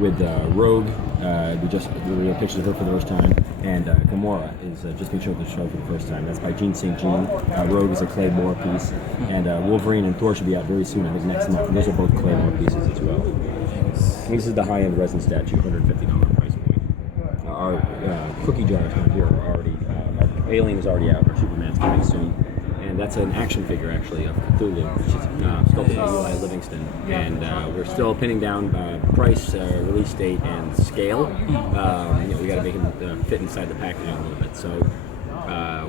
with Rogue. We have pictures of her for the first time, and Gamora is just being shown the show for the first time. That's by Jean St. Jean. Rogue is a Claymore piece, and Wolverine and Thor should be out very soon. I think next month. And those are both Claymore pieces as well. And this is the high-end resin statue, $150 price point. Our cookie jars down here are already. Our Alien is already out. Our Superman's coming soon. And that's an action figure, actually, of Cthulhu, which is sculpted by Eli Livingston. And we're still pinning down price, release date, and scale. We got to make him fit inside the packaging a little bit. So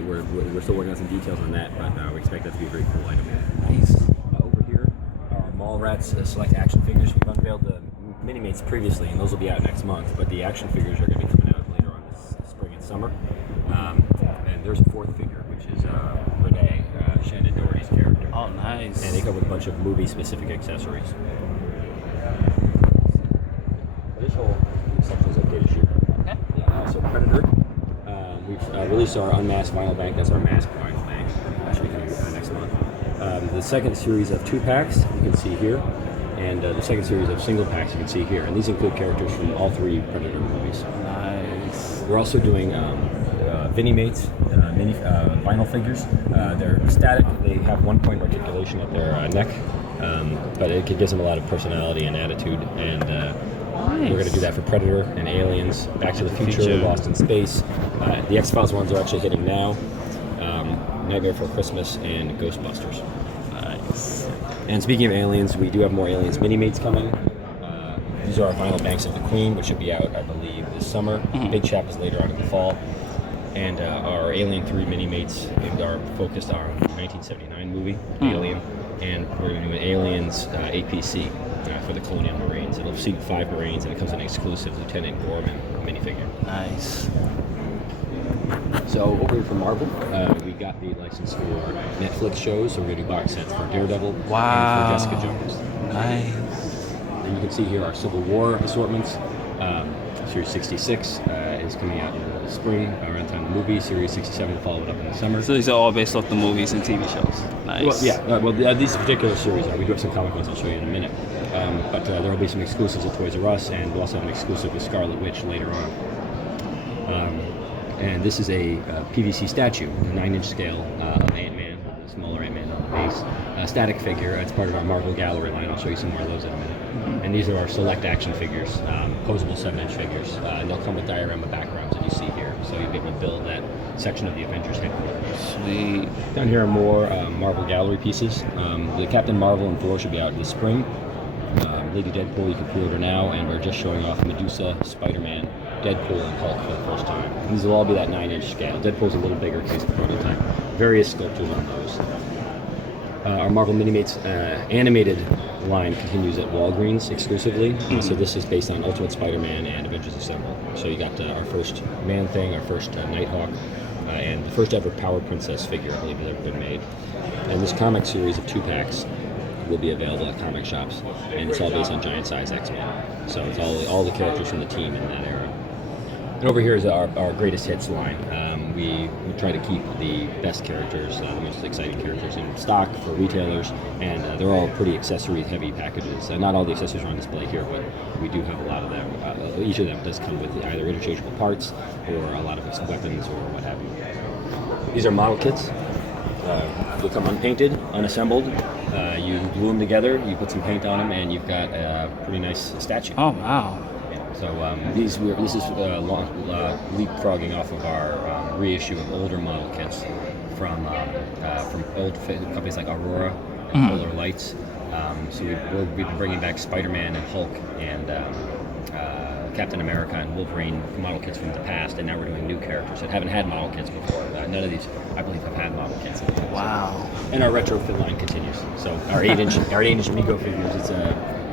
we're still working on some details on that, but we expect that to be a very cool item. Nice. Over here are Mallrats Select action figures. We've unveiled the Mini-Mates previously, and those will be out next month. But the action figures are going to be coming out later on this spring and summer. And there's a fourth figure, which is Renee, Shannon Doherty's character. Oh, nice. And they come with a bunch of movie-specific accessories. This whole section is okay to shoot. Okay. Yeah, so Predator. We've released our unmasked vinyl bank. That's our masked vinyl bank. That should be coming next month. The second series of 2-packs you can see here. And the second series of single packs you can see here. And these include characters from all 3 Predator movies. Nice. We're also doing Mini-Mates, vinyl figures. They're static. They have 1-point articulation at their neck, but it gives them a lot of personality and attitude. And we're going to do that for Predator and Aliens, Back to the Future, Lost in Space. The X-Files ones are actually hitting now. Nightmare Before Christmas and Ghostbusters. Nice. And speaking of Aliens, we do have more Aliens Mini-Mates coming. These are our vinyl banks of the Queen, which should be out, I believe, this summer. Big Chap is later on in the fall. And our Alien 3 Mini-Mates are focused on the 1979 movie, Alien. And we're going to do an Aliens APC for the Colonial Marines. It'll seat 5 Marines, and it comes in an exclusive Lieutenant Gorman minifigure. Nice. So over here for Marvel, we got the license for Netflix shows, so we're going to do box sets for Daredevil and for Jessica Jones. Nice. And you can see here our Civil War assortments. Series 66 is coming out in the spring, around the time of the movie. Series 67 will follow it up in the summer. So these are all based off the movies and TV shows. Nice. Well, yeah. These particular series we do have some comic ones I'll show you in a minute. But there will be some exclusives at Toys R Us, and we'll also have an exclusive with Scarlet Witch later on. And this is a PVC statue, a 9-inch scale of Ant-Man, with a smaller Ant-Man on the base. A static figure. It's part of our Marvel Gallery line. I'll show you some more of those in a minute. And these are our select action figures, posable 7-inch figures. And they'll come with diorama backgrounds that you see here. So you'll be able to build that section of the Avengers headquarters. Sweet. Down here are more Marvel Gallery pieces. The Captain Marvel and Thor should be out this spring. Lady Deadpool you can pre-order now, and we're just showing off Medusa, Spider-Man, Deadpool, and Hulk for the first time. And these will all be that 9-inch scale. Deadpool's a little bigger because the prototype. Various sculptures on those. Our Marvel Mini-Mates animated line continues at Walgreens exclusively. So this is based on Ultimate Spider-Man and Avengers Assemble. So you got our first Man-Thing, our first Nighthawk, and the first ever Power Princess figure, I believe, has ever been made. And this comic series of 2-packs will be available at comic shops, and it's all based on giant-size X-Men. So it's all the characters from the team in that era. And over here is our greatest hits line. We try to keep the best characters, the most exciting characters in stock for retailers, and they're all pretty accessory-heavy packages. Not all the accessories are on display here, but we do have a lot of them. Each of them does come with either interchangeable parts or a lot of weapons or what have you. These are model kits. They come unpainted, unassembled. You glue them together, you put some paint on them, and you've got a pretty nice statue. Oh, wow. So this is leapfrogging off of our reissue of older model kits from old companies like Aurora and Polar Lights. So we've been bringing back Spider-Man and Hulk and Captain America and Wolverine model kits from the past, and now we're doing new characters that haven't had model kits before. None of these, I believe, have had model kits. Wow. And our retrofit line continues. So our 8-inch Mego figures,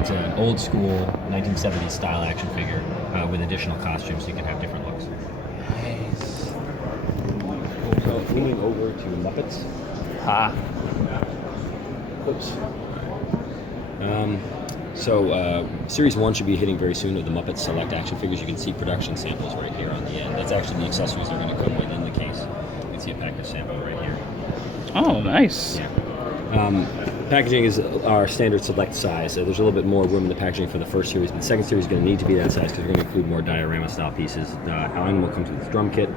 it's an old school 1970s style action figure with additional costumes, so you can have different looks. Nice. So moving over to Muppets. Oops. Series 1 should be hitting very soon with the Muppets Select action figures. You can see production samples right here on the end. That's actually the accessories they're going to come with in the case. You can see a package sample right here. Oh, nice. Yeah. packaging is our standard select size. So there's a little bit more room in the packaging for the first series, but the second series is going to need to be that size because we're going to include more diorama style pieces. Allen will come to this drum kit.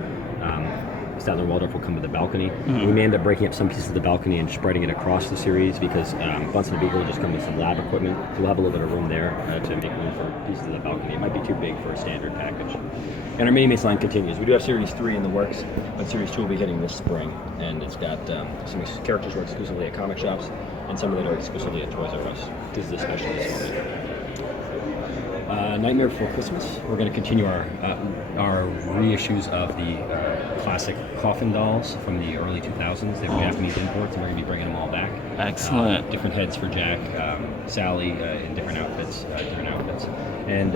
Statler Waldorf will come with the balcony. We may end up breaking up some pieces of the balcony and spreading it across the series because Bunsen and Beaker will just come with some lab equipment. So we'll have a little bit of room there to make room for pieces of the balcony. It might be too big for a standard package. And our mini-mates line continues. We do have Series 3 in the works, but Series 2 will be hitting this spring. And it's got some characters who are exclusively at comic shops and some that are exclusively at Toys R Us. This is especially this one. Nightmare Before Christmas. We're going to continue our reissues of the classic coffin dolls from the early 2000s. They were Japanese imports, and we're going to be bringing them all back. Excellent. Different heads for Jack, Sally in different outfits, and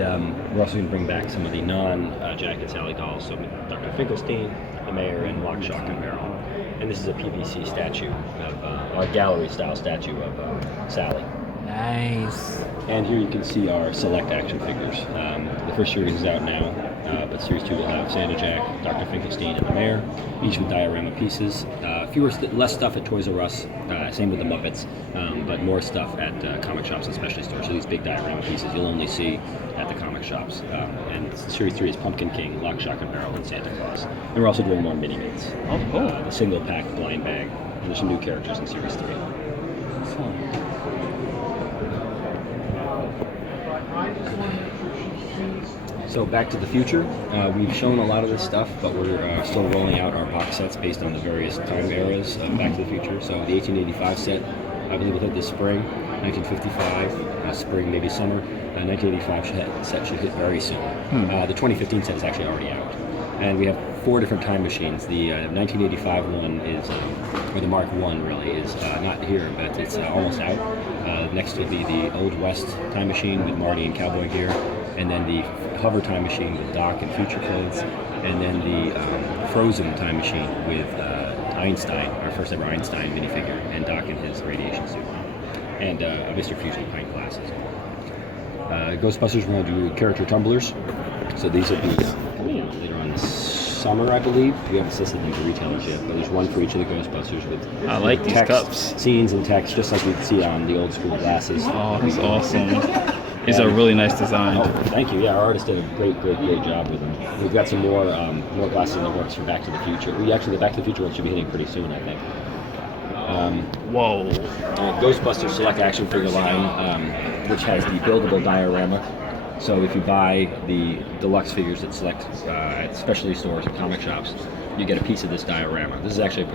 we're also going to bring back some of the non-Jack and Sally dolls. So Dr. Finkelstein, the Mayor, and Lock, Shock, and Barrel. And this is a PVC statue of our gallery-style statue of Sally. Nice. And here you can see our select action figures. The first series is out now, but Series 2 will have Santa Jack, Dr. Finkelstein, and the Mayor, each with diorama pieces. Less stuff at Toys R Us, same with the Muppets, but more stuff at comic shops and specialty stores. So these big diorama pieces you'll only see at the comic shops. And Series 3 is Pumpkin King, Lock, Shock, and Barrel, and Santa Claus. And we're also doing more mini-mates. Oh, cool. The single pack blind bag. And there's some new characters in Series 3. Excellent. So Back to the Future, we've shown a lot of this stuff, but we're still rolling out our box sets based on the various time eras of Back to the Future. So the 1885 set, I believe will hit this spring. 1955, spring, maybe summer. 1985 set should hit very soon. The 2015 set is actually already out. And we have 4 different time machines. The 1985 one is, or the Mark I really, is not here, but it's almost out. Next will be the Old West time machine with Marty and cowboy gear, and then the Hover time machine with Doc and future clothes, and then the Frozen time machine with Einstein, our first ever Einstein minifigure, and Doc in his radiation suit, and a Mr. Fusion pint glasses. Ghostbusters, we're going to do character tumblers. So these will be coming out later on this summer, I believe. We haven't listed them to retailers yet, but there's one for each of the Ghostbusters with I like these text, cups. scenes, and text, just like you'd see on the old school glasses. Oh, that's awesome. These are really nice design. Oh, thank you. Yeah, our artist did a great job with them. We've got some more glasses in the works for Back to the Future. The Back to the Future one should be hitting pretty soon, I think. Whoa. Ghostbusters Select Action Figure line, which has the buildable diorama. So if you buy the deluxe figures at select at specialty stores and comic shops, you get a piece of this diorama. This is actually a pretty